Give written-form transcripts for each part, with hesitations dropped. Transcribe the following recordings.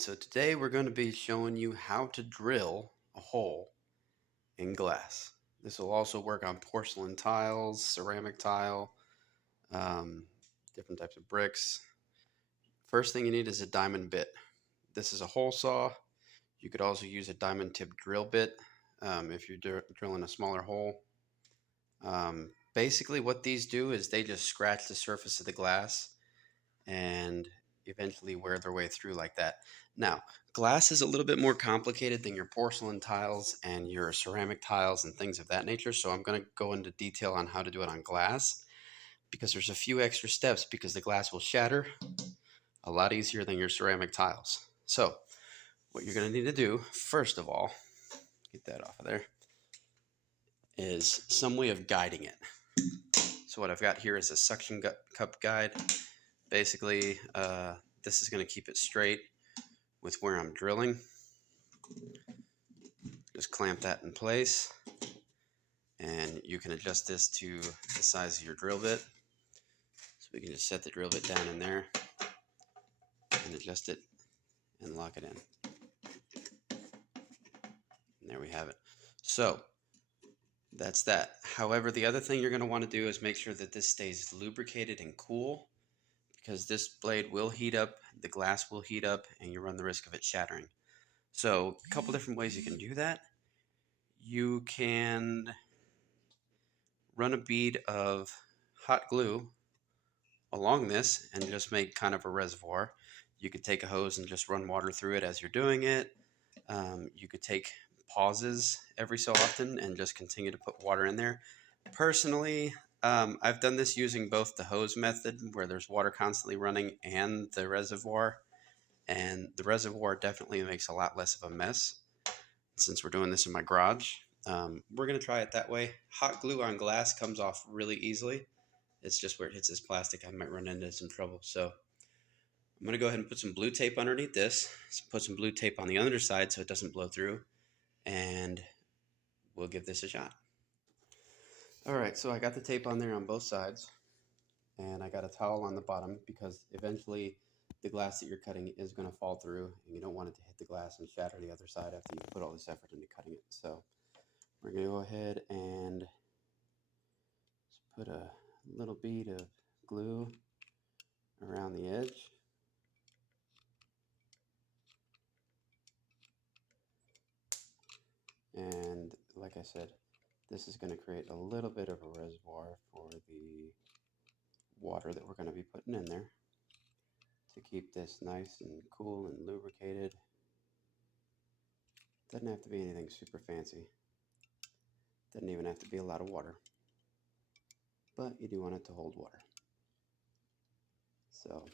So today we're going to be showing you how to drill a hole in glass. This will also work on porcelain tiles, ceramic tile, um, different types of bricks. First thing you need is a diamond bit. This is a hole saw. You could also use a diamond tip drill bit if you're drilling a smaller hole. Basically what these do is they just scratch the surface of the glass and eventually wear their way through like that. Now, glass is a little bit more complicated than your porcelain tiles and your ceramic tiles and things of that nature, so I'm going to go into detail on how to do it on glass because there's a few extra steps because the glass will shatter a lot easier than your ceramic tiles. So, what you're going to need to do, first of all, get that off of there, is some way of guiding it. So what I've got here is a suction cup guide. Basically, this is going to keep it straight with where I'm drilling. Just clamp that in place, and you can adjust this to the size of your drill bit. So we can just set the drill bit down in there and adjust it and lock it in. And there we have it. So that's that. However, the other thing you're going to want to do is make sure that this stays lubricated and cool, because this blade will heat up, the glass will heat up, and you run the risk of it shattering. So a couple different ways you can do that. You can run a bead of hot glue along this and just make kind of a reservoir. You could take a hose and just run water through it as you're doing it. You could take pauses every so often and just continue to put water in there. Personally, I've done this using both the hose method, where there's water constantly running, and the reservoir. And the reservoir definitely makes a lot less of a mess since we're doing this in my garage. We're going to try it that way. Hot glue on glass comes off really easily. It's just where it hits this plastic I might run into some trouble. So I'm going to go ahead and put some blue tape underneath this. Put some blue tape on the underside so it doesn't blow through. And we'll give this a shot. Alright, so I got the tape on there on both sides. And I got a towel on the bottom because eventually the glass that you're cutting is going to fall through. And you don't want it to hit the glass and shatter the other side after you put all this effort into cutting it. So we're going to go ahead and just put a little bead of glue around the edge. And like I said, this is going to create a little bit of a reservoir for the water that we're going to be putting in there to keep this nice and cool and lubricated. Doesn't have to be anything super fancy. Doesn't even have to be a lot of water. But you do want it to hold water. So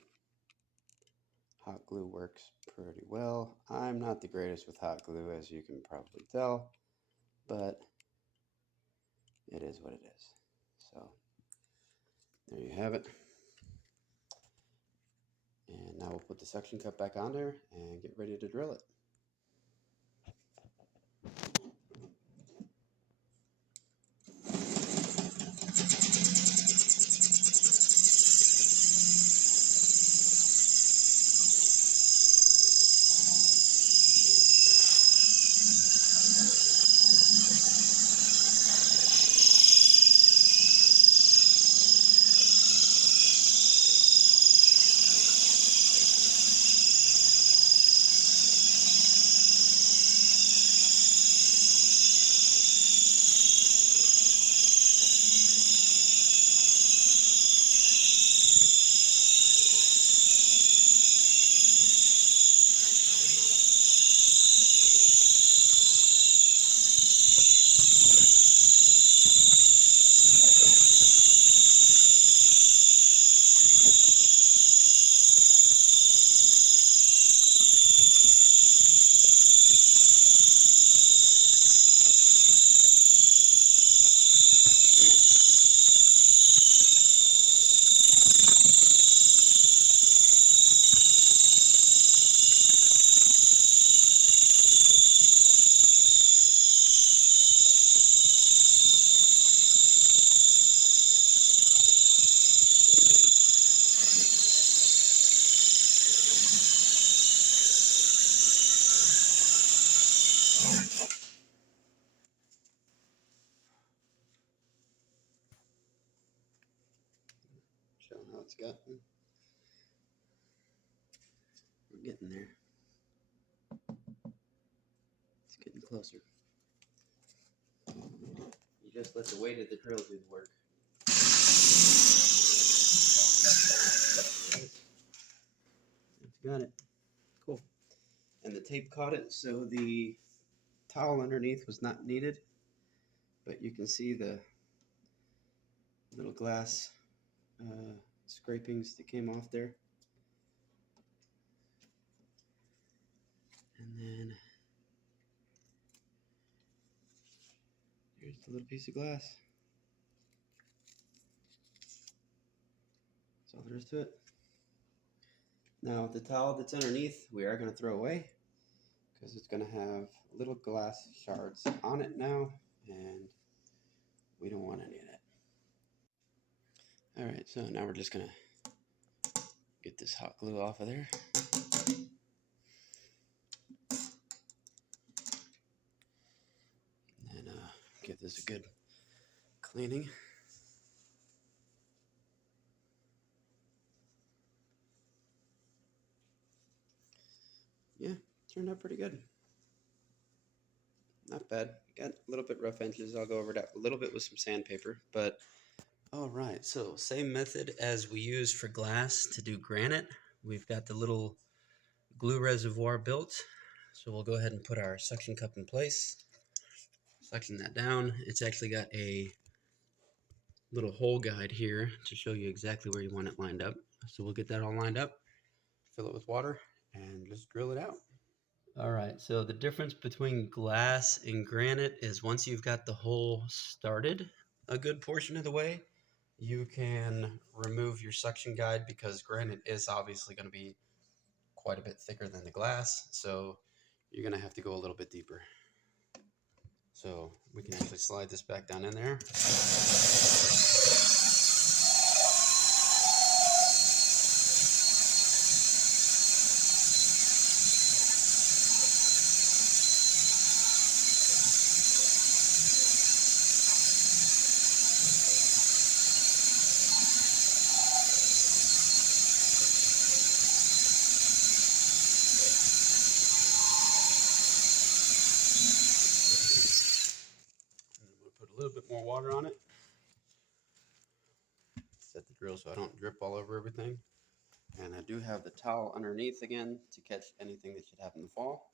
hot glue works pretty well. I'm not the greatest with hot glue, as you can probably tell, but it is what it is. So there you have it. And now we'll put the suction cup back on there and get ready to drill it. gotten. We're getting there. It's getting closer. You just let the weight of the drill do the work. It's got it. Cool. And the tape caught it, so the towel underneath was not needed. But you can see the little glass scrapings that came off there. And then here's the little piece of glass. That's all there is to it. Now the towel that's underneath we are going to throw away because it's going to have little glass shards on it now, and we don't want any of that. Alright, so now we're just going to get this hot glue off of there. And give this a good cleaning. Yeah, turned out pretty good. Not bad. Got a little bit rough edges. I'll go over that a little bit with some sandpaper, but all right. So same method as we use for glass to do granite. We've got the little glue reservoir built. So we'll go ahead and put our suction cup in place. Suction that down. It's actually got a little hole guide here to show you exactly where you want it lined up. So we'll get that all lined up, fill it with water, and just drill it out. All right, so the difference between glass and granite is once you've got the hole started a good portion of the way, you can remove your suction guide because granite is obviously going to be quite a bit thicker than the glass, so you're going to have to go a little bit deeper. So we can actually slide this back down in there. Put a little bit more water on it. Set the drill so I don't drip all over everything. And I do have the towel underneath again to catch anything that should happen to fall.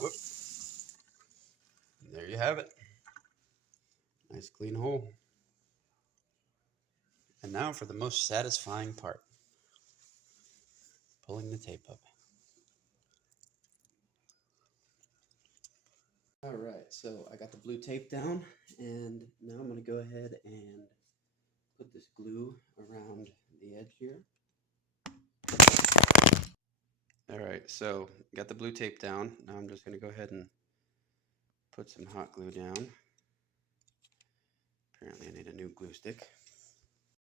Whoop. There you have it. Nice clean hole. And now for the most satisfying part. Pulling the tape up. All right, so I got the blue tape down, and now I'm going to go ahead and put this glue around the edge here. All right, so got the blue tape down. Now I'm just going to go ahead and put some hot glue down. Apparently I need a new glue stick.